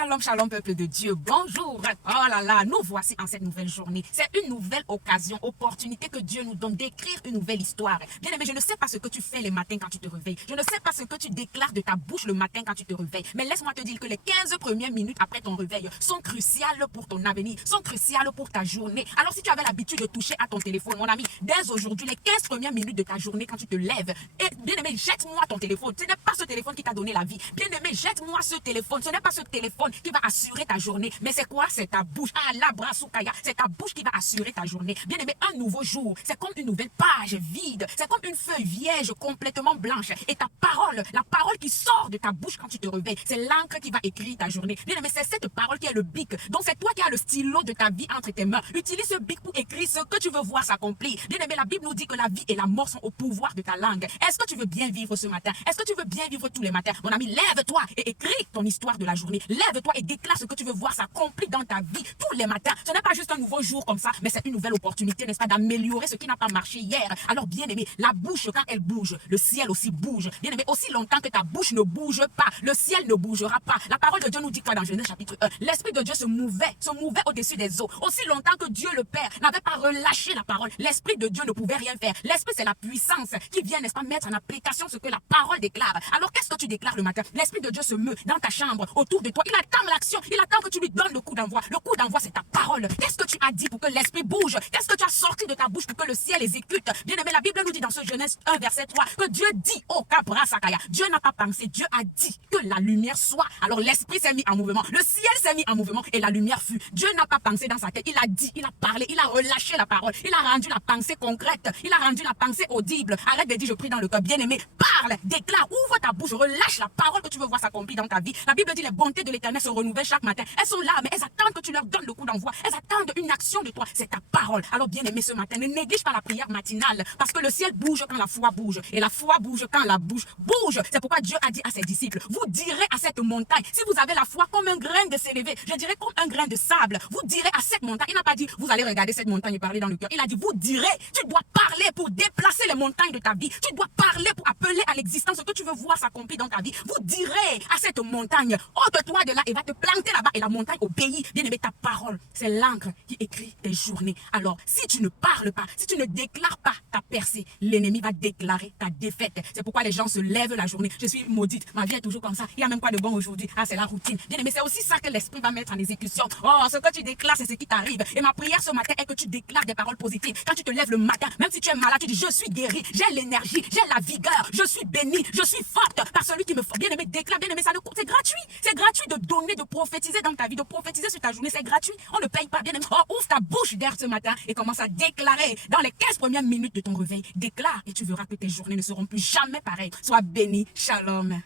Shalom, shalom, peuple de Dieu. Bonjour. Oh là là, nous voici en cette nouvelle journée. C'est une nouvelle occasion, opportunité que Dieu nous donne d'écrire une nouvelle histoire. Bien aimé, je ne sais pas ce que tu fais les matins quand tu te réveilles. Je ne sais pas ce que tu déclares de ta bouche le matin quand tu te réveilles. Mais laisse-moi te dire que les 15 premières minutes après ton réveil sont cruciales pour ton avenir, sont cruciales pour ta journée. Alors si tu avais l'habitude de toucher à ton téléphone, mon ami, dès aujourd'hui, les 15 premières minutes de ta journée quand tu te lèves, et bien aimé, jette-moi ton téléphone. Ce n'est pas ce téléphone qui t'a donné la vie. Bien aimé, jette-moi ce téléphone. Ce n'est pas ce téléphone qui va assurer ta journée. Mais c'est quoi? C'est ta bouche. Ah, la brasoukaya. C'est ta bouche qui va assurer ta journée. Bien aimé, un nouveau jour. C'est comme une nouvelle page vide. C'est comme une feuille vierge complètement blanche. Et ta parole, la parole qui sort de ta bouche quand tu te réveilles, c'est l'encre qui va écrire ta journée. Bien aimé, c'est cette parole qui est le bic. Donc c'est toi qui as le stylo de ta vie entre tes mains. Utilise ce bic pour écrire ce que tu veux voir s'accomplir. Bien aimé, la Bible nous dit que la vie et la mort sont au pouvoir de ta langue. Est-ce que tu veux bien vivre ce matin? Est-ce que tu veux bien vivre tous les matins? Mon ami, lève-toi et écris ton histoire de la journée. Lève-toi et déclare ce que tu veux voir s'accomplir dans ta vie tous les matins. Ce n'est pas juste un nouveau jour comme ça, mais c'est une nouvelle opportunité, n'est-ce pas, d'améliorer ce qui n'a pas marché hier. Alors bien aimé, la bouche quand elle bouge, le ciel aussi bouge. Bien aimé, aussi longtemps que ta bouche ne bouge pas, le ciel ne bougera pas. La parole de Dieu nous dit quoi dans Genèse chapitre 1? L'Esprit de Dieu se mouvait au-dessus des eaux. Aussi longtemps que Dieu le Père n'avait pas relâché la parole, l'Esprit de Dieu ne pouvait rien faire. L'Esprit, c'est la puissance qui vient, n'est-ce pas, mettre en application ce que la parole déclare. Alors qu'est-ce que tu déclares le matin? L'Esprit de Dieu se meut dans ta chambre, autour de toi. Il attend l'action, il attend que tu lui donnes le coup d'envoi. Le coup d'envoi, c'est ta parole. Qu'est-ce que tu as dit pour que l'Esprit bouge? Qu'est-ce que tu as sorti de ta bouche pour que le ciel exécute? Bien aimé, la Bible nous dit dans ce Genèse 1, verset 3, que Dieu dit, oh Kabra Sakaya, Dieu n'a pas pensé, Dieu a dit que la lumière soit. Alors l'Esprit s'est mis en mouvement, le ciel s'est mis en mouvement et la lumière fut. Dieu n'a pas pensé dans sa tête, il a dit, il a parlé, il a relâché la parole, il a rendu la pensée concrète, il a rendu la pensée audible. Arrête de dire, je prie dans le cœur. Bien aimé, parle, déclare, ouvre ta bouche, relâche la parole que tu veux voir s'accomplir dans ta vie. La Bible dit, les bontés de l'Éternel se renouvellent chaque matin. Elles sont là, mais elles attendent que tu leur donnes le coup d'envoi. Elles attendent une action de toi. C'est ta parole. Alors bien aimé, ce matin, ne néglige pas la prière matinale, parce que le ciel bouge quand la foi bouge, et la foi bouge quand la bouche bouge. C'est pourquoi Dieu a dit à ses disciples, vous direz à cette montagne, si vous avez la foi comme un grain de s'élever, je dirais comme un grain de sable, vous direz à cette montagne. Il n'a pas dit, vous allez regarder cette montagne et parler dans le cœur. Il a dit, vous direz, tu dois parler pour déplacer les montagnes de ta vie. Tu dois parler pour appeler à l'existence ce que tu veux voir s'accomplir dans ta vie. Vous direz à cette montagne, ôte-toi de là et va te planter là-bas, et la montagne obéit. Bien aimé, ta parole, c'est l'encre qui écrit tes journées. Alors, si tu ne parles pas, si tu ne déclares pas ta percée, l'ennemi va déclarer ta défaite. C'est pourquoi les gens se lèvent la journée. Je suis maudite, ma vie est toujours comme ça. Il n'y a même quoi de bon aujourd'hui. Ah, c'est la routine. Bien aimé, c'est aussi ça que l'esprit va mettre en exécution. Oh, ce que tu déclares, c'est ce qui t'arrive. Et ma prière ce matin est que tu déclares des paroles positives. Quand tu te lèves le matin, même si tu es malade, tu dis, je suis guéri, j'ai l'énergie, j'ai la vigueur, je suis béni, je suis forte par celui qui me forme. Bien aimé, déclare, bien aimé, ça c'est gratuit. C'est gratuit de donner, de prophétiser dans ta vie, de prophétiser sur ta journée. C'est gratuit. On ne paye pas, bien aimé. Oh, ouvre ta bouche d'air ce matin et commence à déclarer dans les 15 premières minutes de ton réveil. Déclare et tu verras que tes journées ne seront plus jamais pareilles. Sois béni. Shalom.